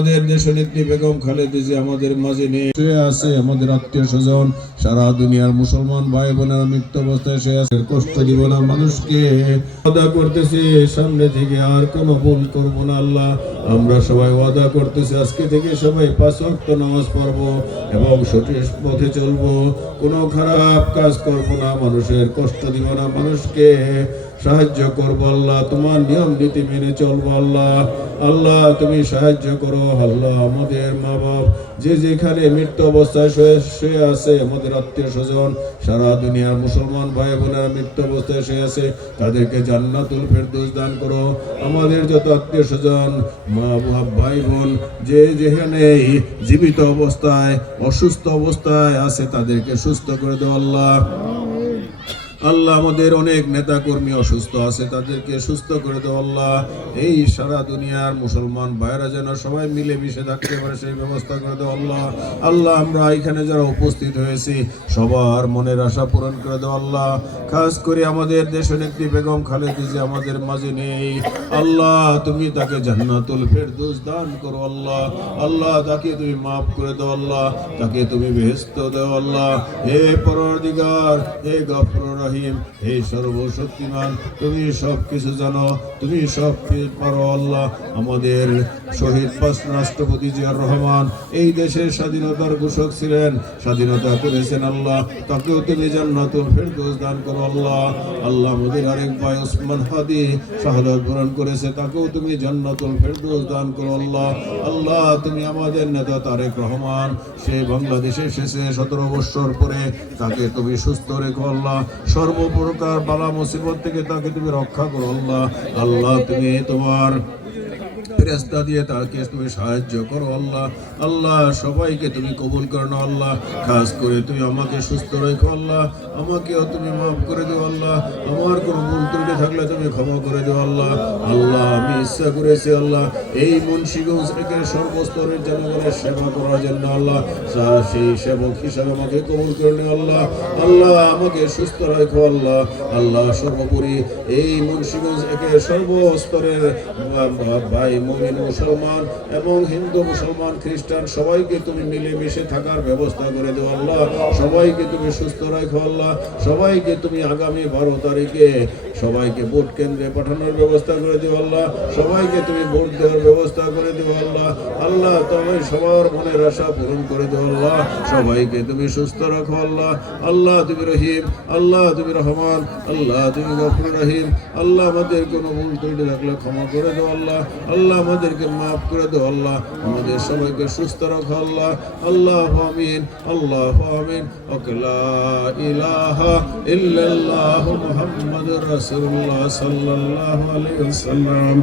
আমাদের দেশনেত্রী বেগম খালেদা জিয়া আমাদের মাঝে নেই, শুয়ে আছে। আমাদের আত্মীয় স্বজন সারা দুনিয়ার মুসলমান ভাই বোনেরা মৃত্যু অবস্থায় শুয়ে আছে। কষ্ট দিব না মানুষকে, ওয়াদা করতেছি সামনে থেকে আর কোনো ভুল করব না আল্লাহ। আমরা সবাই ওয়াদা করতেছি আজকে থেকে সবাই 5 ওয়াক্ত নামাজ পড়বো এবং সঠিক পথে চলবো, কোনো খারাপ কাজ করব না, মানুষের কষ্ট দিব না, মানুষকে সাহায্য করবো আল্লাহ। তোমার নিয়ম নীতি মেনে চলবো আল্লাহ। আল্লাহ তুমি সাহায্য করো আল্লাহ। আমাদের মা বাপ যে যেখানে মৃত্যু অবস্থায় শুয়ে আছে, আমাদের আত্মীয় স্বজন সারা দুনিয়ার মুসলমান ভাই বোনেরা মৃত্যু অবস্থায় শুয়ে আছে, তাদেরকে জান্নাতুল ফেরদৌস দান করো। আমাদের যত আত্মীয় স্বজন মা বাপ ভাই বোন যে যেখানে জীবিত অবস্থায় অসুস্থ অবস্থায় আছে, তাদেরকে সুস্থ করে দাও আল্লাহ। আল্লাহ আমাদের অনেক নেতা কর্মী অসুস্থ আছে, তাদেরকে সুস্থ করে দাও আল্লাহ। এই সারা দুনিয়ার মুসলমান ভাইরা যেন সবাই মিলে মিশে থাকতে পারে সেই ব্যবস্থা করে দাও আল্লাহ। আল্লাহ আমরা এখানে যারা উপস্থিত হয়েছি সবার মনের আশা পূরণ করে দাও আল্লাহ। খাস করে আমাদের দেশনেত্রী বেগম খালেদা জিয়া আমাদের মাঝে নেই আল্লাহ, তুমি তাকে জান্নাতুল ফেরদৌস দান করো আল্লাহ। আল্লাহ তাকে তুমি মাফ করে দাও আল্লাহ, তাকে তুমি বেহেশত দাও আল্লাহ। হে পরওয়ারদিগার, হে গফুর রহিম, হে সর্বশক্তিমান, তুমি সব কিছু জানো, তুমি সব কিছু পারো আল্লাহ। আমাদের শহীদ রাষ্ট্রপতি জিয়াউর রহমান এই দেশের স্বাধীনতার ঘোষক ছিলেন, স্বাধীনতা করেছেন আল্লাহ, তাকেও তুমি জান্নাতুল ফেরদৌস দান করো আল্লাহ। আল্লাহ আমাদের আরেক ভাই ওসমান হাদি শাহাদাত বরণ করেছে, তাকেও তুমি জান্নাতুল ফেরদৌস দান করো আল্লাহ। আল্লাহ তুমি আমাদের নেতা তারেক রহমান, সে বাংলাদেশে এসেছে 17 বছর পরে, তাকে তুমি সুস্থ রেখো আল্লাহ। সর্বপ্রকার বালা মুসিবত থেকে তাকে তুমি রক্ষা করো আল্লাহ। আল্লাহ তুমি তোমার ফেরেশতা দিয়ে তাকে তুমি সাহায্য করো আল্লাহ। আল্লাহ সবাইকে তুমি কবুল করো না আল্লাহ। খাস করে তুমি আমাকে সুস্থ রেখো আল্লাহ, আমাকেও তুমি মাফ করে দিও আল্লাহ। আমার কোনো ভুল ত্রুটি থাকলে তুমি ক্ষমা করে দিও আল্লাহ। আল্লাহ আমি ইচ্ছা করেছি আল্লাহ এই মুন্সিগঞ্জ থেকে সর্বস্তরের জনগণের সেবা করার জন্য আল্লাহ, সেই সেবক হিসাবে আমাকে কবুল করে নিও আল্লাহ। আল্লাহ আমাকে সুস্থ রাখো আল্লাহ। আল্লাহ সর্বোপরি এই মুন্সিগঞ্জ থেকে সর্বস্তরের ভাই মুমিন মুসলমান এবং হিন্দু মুসলমান খ্রিস্টান সবাইকে তুমি মিলেমিশে থাকার ব্যবস্থা করে দেও আল্লাহ। সবাইকে তুমি সুস্থ রাখো আল্লাহ। সবাইকে তুমি আগামী 12 তারিখে সবাইকে ভোট কেন্দ্রে পাঠানোর ব্যবস্থা করে দিও আল্লাহ। সবাইকে তুমি ভোট দেওয়ার ব্যবস্থা করে দিও আল্লাহ। আল্লাহ তুমি সবার মনের আশা পূরণ করে দিও আল্লাহ। সবাইকে তুমি সুস্থ রাখো আল্লাহ। আল্লাহ তুমি রহিম, আল্লাহ তুমি রহমান, আল্লাহ তুমি গফুর রহিম। আল্লাহ আমাদের কোনো ভুল ত্রুটি থাকলে ক্ষমা করে দাও আল্লাহ। আল্লাহ আমাদেরকে মাফ করে দাও আল্লাহ। আমাদের সবাইকে সুস্থ রাখো আল্লাহ। আল্লাহ আমিন, আল্লাহ আমিন। লা ইলাহা ইল্লাল্লাহু মুহাম্মাদুর রাসূলুল্লাহ সাল্লাল্লাহু আলাইহি ওয়াসাল্লাম।